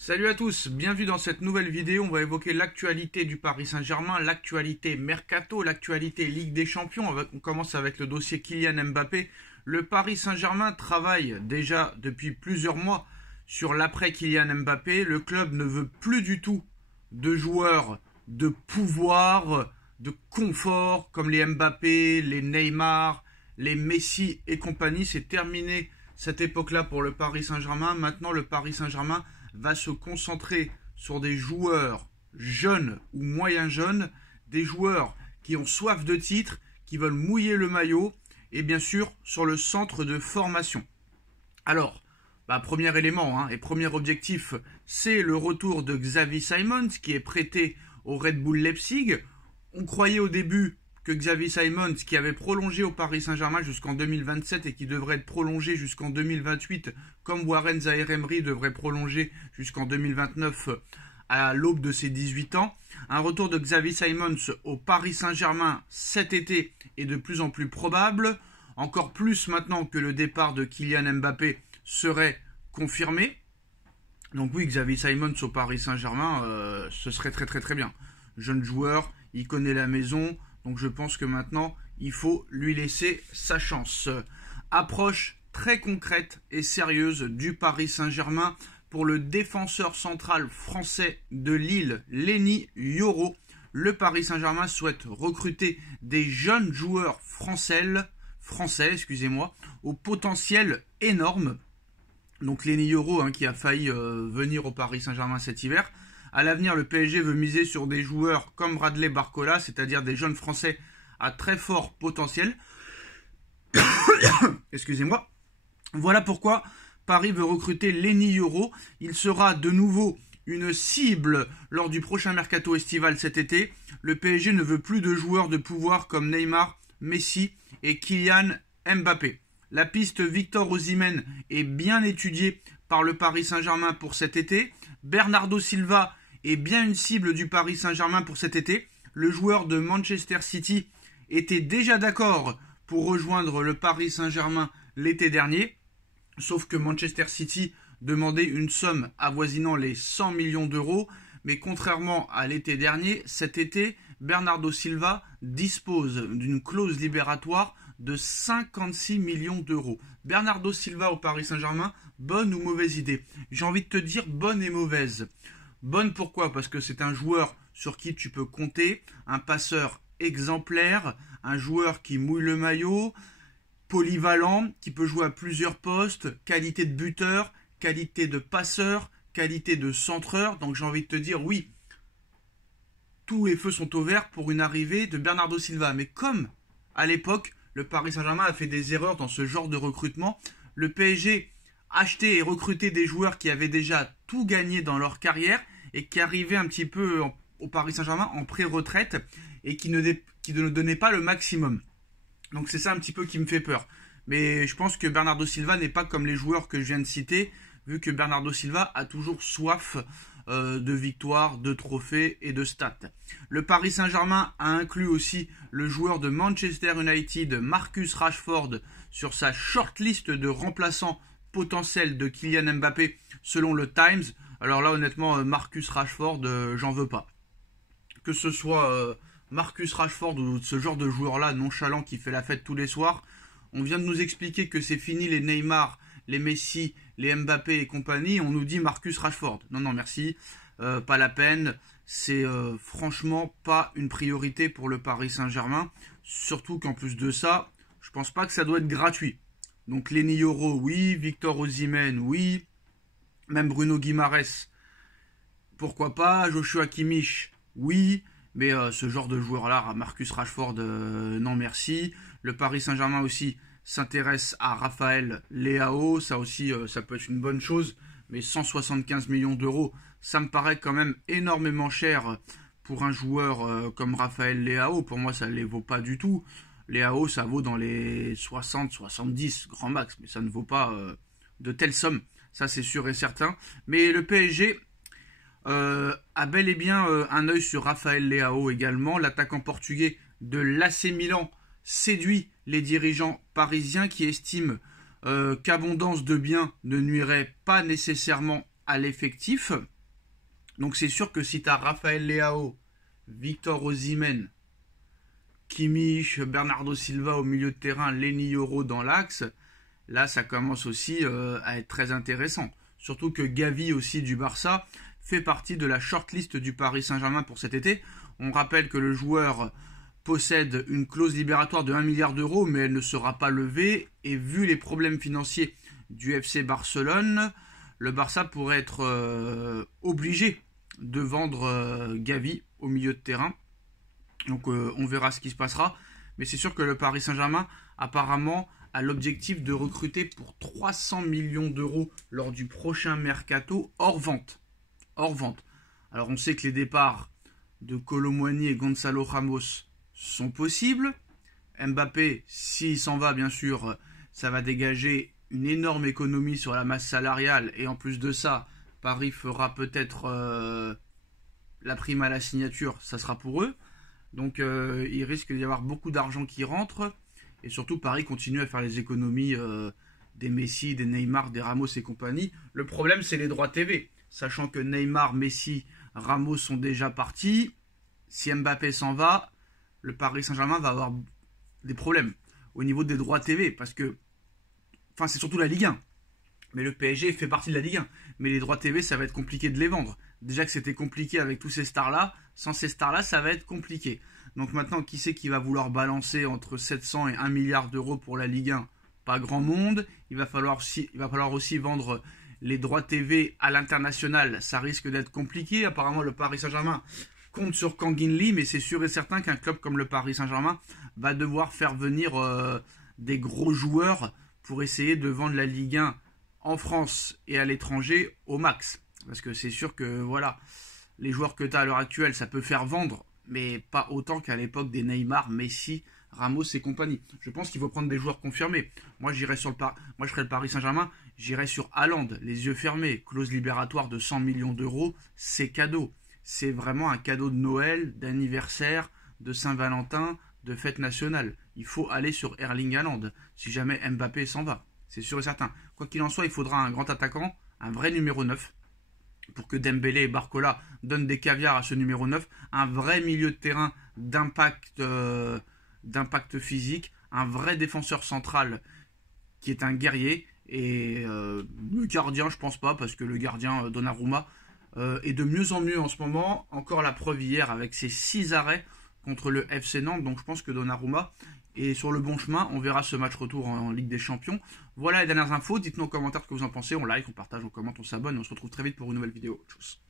Salut à tous, bienvenue dans cette nouvelle vidéo. On va évoquer l'actualité du Paris Saint-Germain, l'actualité Mercato, l'actualité Ligue des Champions. On commence avec le dossier Kylian Mbappé. Le Paris Saint-Germain travaille déjà depuis plusieurs mois sur l'après Kylian Mbappé. Le club ne veut plus du tout de joueurs de pouvoir, de confort comme les Mbappé, les Neymar, les Messi et compagnie. C'est terminé cette époque-là pour le Paris Saint-Germain. Maintenant, le Paris Saint-Germain va se concentrer sur des joueurs jeunes ou moyens jeunes, des joueurs qui ont soif de titre, qui veulent mouiller le maillot, et bien sûr sur le centre de formation. Alors, premier élément et premier objectif, c'est le retour de Xavi Simons qui est prêté au Red Bull Leipzig. On croyait au début que Xavi Simons, qui avait prolongé au Paris Saint-Germain jusqu'en 2027 et qui devrait être prolongé jusqu'en 2028, comme Warren Zaïre-Emery devrait prolonger jusqu'en 2029 à l'aube de ses 18 ans. Un retour de Xavi Simons au Paris Saint-Germain cet été est de plus en plus probable, encore plus maintenant que le départ de Kylian Mbappé serait confirmé. Donc oui, Xavi Simons au Paris Saint-Germain, ce serait très bien. Jeune joueur, il connaît la maison. Donc je pense que maintenant, il faut lui laisser sa chance. Approche très concrète et sérieuse du Paris Saint-Germain pour le défenseur central français de Lille, Leny Yoro. Le Paris Saint-Germain souhaite recruter des jeunes joueurs français, au potentiel énorme. Donc Leny Yoro qui a failli venir au Paris Saint-Germain cet hiver. À l'avenir, le PSG veut miser sur des joueurs comme Bradley Barcola, c'est-à-dire des jeunes Français à très fort potentiel. Excusez-moi. Voilà pourquoi Paris veut recruter Leny Yoro. Il sera de nouveau une cible lors du prochain mercato estival cet été. Le PSG ne veut plus de joueurs de pouvoir comme Neymar, Messi et Kylian Mbappé. La piste Victor Osimhen est bien étudiée par le Paris Saint-Germain pour cet été. Bernardo Silva est bien une cible du Paris Saint-Germain pour cet été. Le joueur de Manchester City était déjà d'accord pour rejoindre le Paris Saint-Germain l'été dernier, sauf que Manchester City demandait une somme avoisinant les 100 millions d'euros, mais contrairement à l'été dernier, cet été, Bernardo Silva dispose d'une clause libératoire de 56 millions d'euros. Bernardo Silva au Paris Saint-Germain, bonne ou mauvaise idée? J'ai envie de te dire bonne et mauvaise. Bonne pourquoi? Parce que c'est un joueur sur qui tu peux compter, un passeur exemplaire, un joueur qui mouille le maillot, polyvalent, qui peut jouer à plusieurs postes, qualité de buteur, qualité de passeur, qualité de centreur. Donc j'ai envie de te dire oui, tous les feux sont au vert pour une arrivée de Bernardo Silva. Mais comme à l'époque, le Paris Saint-Germain a fait des erreurs dans ce genre de recrutement, le PSG achetait et recrutait des joueurs qui avaient déjà tout gagné dans leur carrière et qui arrivaient un petit peu au Paris Saint-Germain en pré-retraite et qui ne donnaient pas le maximum. Donc c'est ça un petit peu qui me fait peur. Mais je pense que Bernardo Silva n'est pas comme les joueurs que je viens de citer, vu que Bernardo Silva a toujours soif de victoires, de trophées et de stats. Le Paris Saint-Germain a inclus aussi le joueur de Manchester United, Marcus Rashford, sur sa shortlist de remplaçants potentiels de Kylian Mbappé selon le Times. Alors là honnêtement Marcus Rashford j'en veux pas. Que ce soit Marcus Rashford ou ce genre de joueur là nonchalant qui fait la fête tous les soirs, on vient de nous expliquer que c'est fini les Neymar, les Messi, les Mbappé et compagnie, on nous dit Marcus Rashford. Non merci, pas la peine, c'est franchement pas une priorité pour le Paris Saint-Germain, surtout qu'en plus de ça, je pense pas que ça doit être gratuit. Donc Leny Yoro, oui, Victor Osimhen, oui, même Bruno Guimaraes, pourquoi pas, Joshua Kimmich, oui, mais ce genre de joueur-là, Marcus Rashford, non merci. Le Paris Saint-Germain aussi s'intéresse à Raphaël Leao, ça aussi, ça peut être une bonne chose, mais 175 millions d'euros, ça me paraît quand même énormément cher pour un joueur comme Raphaël Leao. Pour moi, ça ne les vaut pas du tout. Leao, ça vaut dans les 60-70 grand max, mais ça ne vaut pas de telles sommes, ça c'est sûr et certain. Mais le PSG a bel et bien un œil sur Raphaël Leao également. L'attaquant portugais de l'AC Milan séduit les dirigeants parisiens qui estiment qu'abondance de biens ne nuirait pas nécessairement à l'effectif. Donc c'est sûr que si tu as Raphaël Leao, Victor Osimhen, Kimmich, Bernardo Silva au milieu de terrain, Leny Yoro dans l'axe, là ça commence aussi à être très intéressant. Surtout que Gavi aussi du Barça fait partie de la shortlist du Paris Saint-Germain pour cet été. On rappelle que le joueur possède une clause libératoire de 1 milliard d'euros, mais elle ne sera pas levée. Et vu les problèmes financiers du FC Barcelone, le Barça pourrait être obligé de vendre Gavi au milieu de terrain. Donc on verra ce qui se passera. Mais c'est sûr que le Paris Saint-Germain, apparemment, a l'objectif de recruter pour 300 millions d'euros lors du prochain mercato hors vente. Hors vente. Alors on sait que les départs de Kolo Muani et Gonzalo Ramos sont possibles. Mbappé, s'il s'en va, bien sûr, ça va dégager une énorme économie sur la masse salariale. Et en plus de ça, Paris fera peut-être la prime à la signature, ça sera pour eux. Donc il risque d'y avoir beaucoup d'argent qui rentre. Et surtout, Paris continue à faire les économies des Messi, des Neymar, des Ramos et compagnie. Le problème, c'est les droits TV. Sachant que Neymar, Messi, Ramos sont déjà partis. Si Mbappé s'en va, le Paris Saint-Germain va avoir des problèmes au niveau des droits TV. Parce que, enfin, c'est surtout la Ligue 1. Mais le PSG fait partie de la Ligue 1. Mais les droits TV, ça va être compliqué de les vendre. Déjà que c'était compliqué avec tous ces stars-là. Sans ces stars-là, ça va être compliqué. Donc maintenant, qui c'est qui va vouloir balancer entre 700 et 1 milliard d'euros pour la Ligue 1? Pas grand monde. Il va falloir aussi vendre les droits TV à l'international. Ça risque d'être compliqué. Apparemment, le Paris Saint-Germain compte sur Kangin Lee, mais c'est sûr et certain qu'un club comme le Paris Saint-Germain va devoir faire venir des gros joueurs pour essayer de vendre la Ligue 1 en France et à l'étranger au max. Parce que c'est sûr que voilà, les joueurs que tu as à l'heure actuelle, ça peut faire vendre, mais pas autant qu'à l'époque des Neymar, Messi, Ramos et compagnie. Je pense qu'il faut prendre des joueurs confirmés. Moi, je serais le Paris Saint-Germain, j'irais sur Haaland, les yeux fermés, clause libératoire de 100 millions d'euros, c'est cadeau. C'est vraiment un cadeau de Noël, d'anniversaire, de Saint-Valentin, de fête nationale. Il faut aller sur Erling Haaland, si jamais Mbappé s'en va. C'est sûr et certain. Quoi qu'il en soit, il faudra un grand attaquant, un vrai numéro 9, pour que Dembélé et Barcola donnent des caviars à ce numéro 9, un vrai milieu de terrain d'impact physique, un vrai défenseur central qui est un guerrier, et le gardien, je pense pas, parce que le gardien Donnarumma est de mieux en mieux en ce moment, encore la preuve hier avec ses 6 arrêts contre le FC Nantes, donc je pense que Donnarumma est sur le bon chemin. On verra ce match retour en Ligue des Champions. Voilà les dernières infos, dites-nous en commentaire ce que vous en pensez, on like, on partage, on commente, on s'abonne, et on se retrouve très vite pour une nouvelle vidéo. Tchuss.